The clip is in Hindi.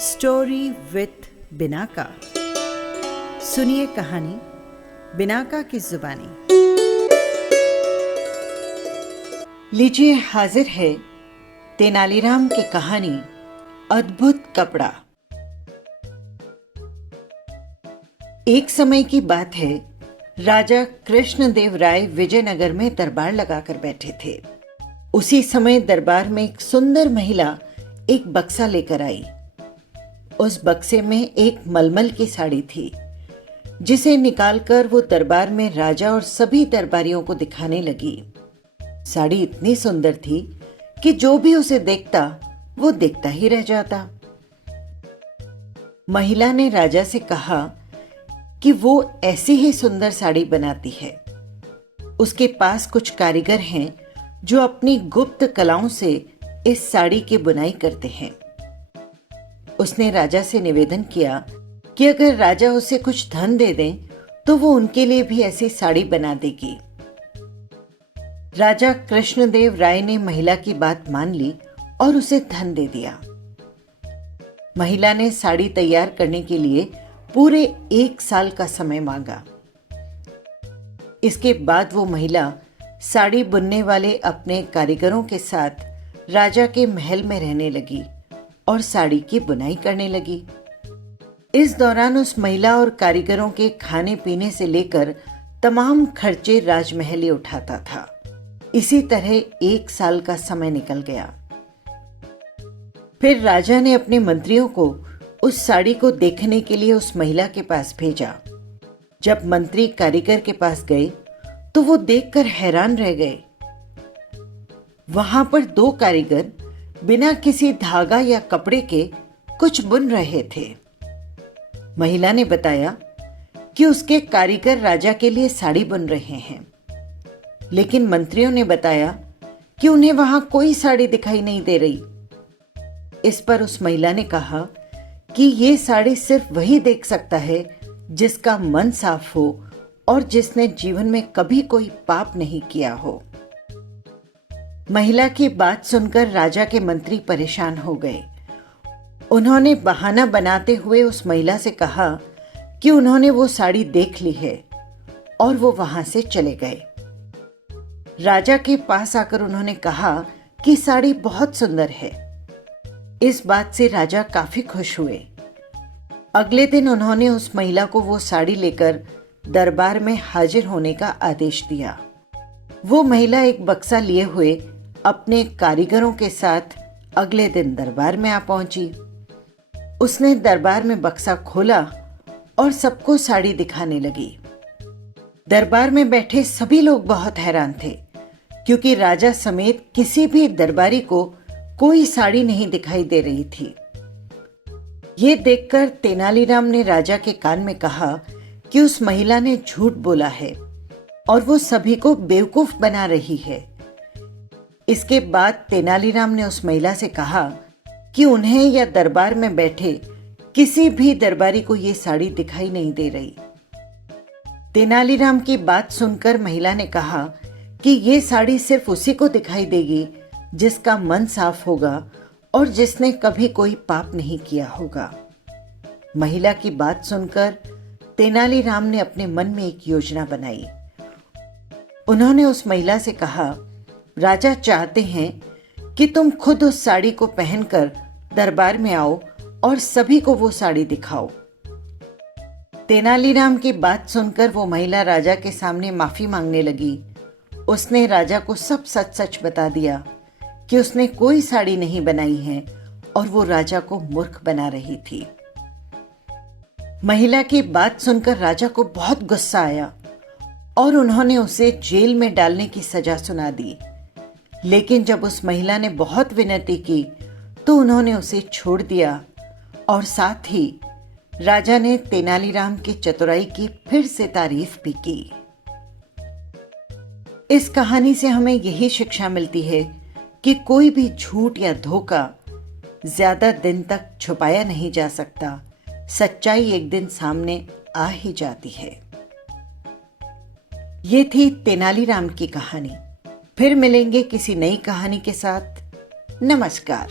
Story with Binaca. सुनिए कहानी बिनाका की जुबानी। लीजिए हाजिर है तेनालीराम की कहानी अद्भुत कपड़ा। एक समय की बात है, राजा कृष्णदेव राय विजयनगर में दरबार लगाकर बैठे थे। उसी समय दरबार में एक सुंदर महिला एक बक्सा लेकर आई। उस बक्से में एक मलमल की साड़ी थी, जिसे निकालकर वो दरबार में राजा और सभी दरबारियों को दिखाने लगी। साड़ी इतनी सुंदर थी कि जो भी उसे देखता वो देखता ही रह जाता। महिला ने राजा से कहा कि वो ऐसी ही सुंदर साड़ी बनाती है। उसके पास कुछ कारीगर हैं जो अपनी गुप्त कलाओं से इस साड़ी की बुनाई करते हैं। उसने राजा से निवेदन किया कि अगर राजा उसे कुछ धन दे दें तो वो उनके लिए भी ऐसी साड़ी बना देगी। राजा कृष्णदेव राय ने महिला की बात मान ली और उसे धन दे दिया। महिला ने साड़ी तैयार करने के लिए पूरे 1 साल का समय मांगा। इसके बाद वो महिला साड़ी बुनने वाले अपने कारीगरों के साथ राजा के महल में रहने लगी और साड़ी की बुनाई करने लगी। इस दौरान उस महिला और कारीगरों के खाने पीने से लेकर तमाम खर्चे राजमहल ही उठाता था। इसी तरह 1 साल का समय निकल गया। फिर राजा ने अपने मंत्रियों को उस साड़ी को देखने के लिए उस महिला के पास भेजा। जब मंत्री कारीगर के पास गए तो वो देखकर हैरान रह गए। वहां पर 2 कारीगर बिना किसी धागा या कपड़े के कुछ बुन रहे थे। महिला ने बताया कि उसके कारीगर राजा के लिए साड़ी बुन रहे हैं, लेकिन मंत्रियों ने बताया कि उन्हें वहां कोई साड़ी दिखाई नहीं दे रही। इस पर उस महिला ने कहा कि ये साड़ी सिर्फ वही देख सकता है जिसका मन साफ हो और जिसने जीवन में कभी कोई पाप नहीं किया हो। महिला की बात सुनकर राजा के मंत्री परेशान हो गए। उन्होंने बहाना बनाते हुए उस महिला से कहा कि उन्होंने वो साड़ी देख ली है और वो वहां से चले गए। राजा के पास आकर उन्होंने कहा कि साड़ी बहुत सुंदर है। इस बात से राजा काफी खुश हुए। अगले दिन उन्होंने उस महिला को वो साड़ी लेकर दरबार में हाजिर होने का आदेश दिया। वो महिला एक बक्सा लिए हुए अपने कारीगरों के साथ अगले दिन दरबार में आ पहुंची। उसने दरबार में बक्सा खोला और सबको साड़ी दिखाने लगी। दरबार में बैठे सभी लोग बहुत हैरान थे, क्योंकि राजा समेत किसी भी दरबारी को कोई साड़ी नहीं दिखाई दे रही थी। ये देखकर तेनालीराम ने राजा के कान में कहा कि उस महिला ने झूठ बोला है और वो सभी को बेवकूफ बना रही है। इसके बाद तेनालीराम ने उस महिला से कहा कि उन्हें या दरबार में बैठे किसी भी दरबारी को ये साड़ी दिखाई नहीं दे रही। तेनालीराम की बात सुनकर महिला ने कहा कि ये साड़ी सिर्फ उसी को दिखाई देगी जिसका मन साफ होगा और जिसने कभी कोई पाप नहीं किया होगा। महिला की बात सुनकर तेनालीराम ने अपने मन में एक योजना बनाई। उन्होंने उस महिला से कहा, राजा चाहते हैं कि तुम खुद उस साड़ी को पहनकर दरबार में आओ और सभी को वो साड़ी दिखाओ। तेनालीराम की बात सुनकर वो महिला राजा के सामने माफी मांगने लगी। उसने राजा को सब सच सच बता दिया कि उसने कोई साड़ी नहीं बनाई है और वो राजा को मूर्ख बना रही थी। महिला की बात सुनकर राजा को बहुत गुस्सा आया और उन्होंने उसे जेल में डालने की सजा सुना दी। लेकिन जब उस महिला ने बहुत विनती की तो उन्होंने उसे छोड़ दिया और साथ ही राजा ने तेनालीराम की चतुराई की फिर से तारीफ भी की। इस कहानी से हमें यही शिक्षा मिलती है कि कोई भी झूठ या धोखा ज्यादा दिन तक छुपाया नहीं जा सकता। सच्चाई एक दिन सामने आ ही जाती है। ये थी तेनालीराम की कहानी। फिर मिलेंगे किसी नई कहानी के साथ। नमस्कार।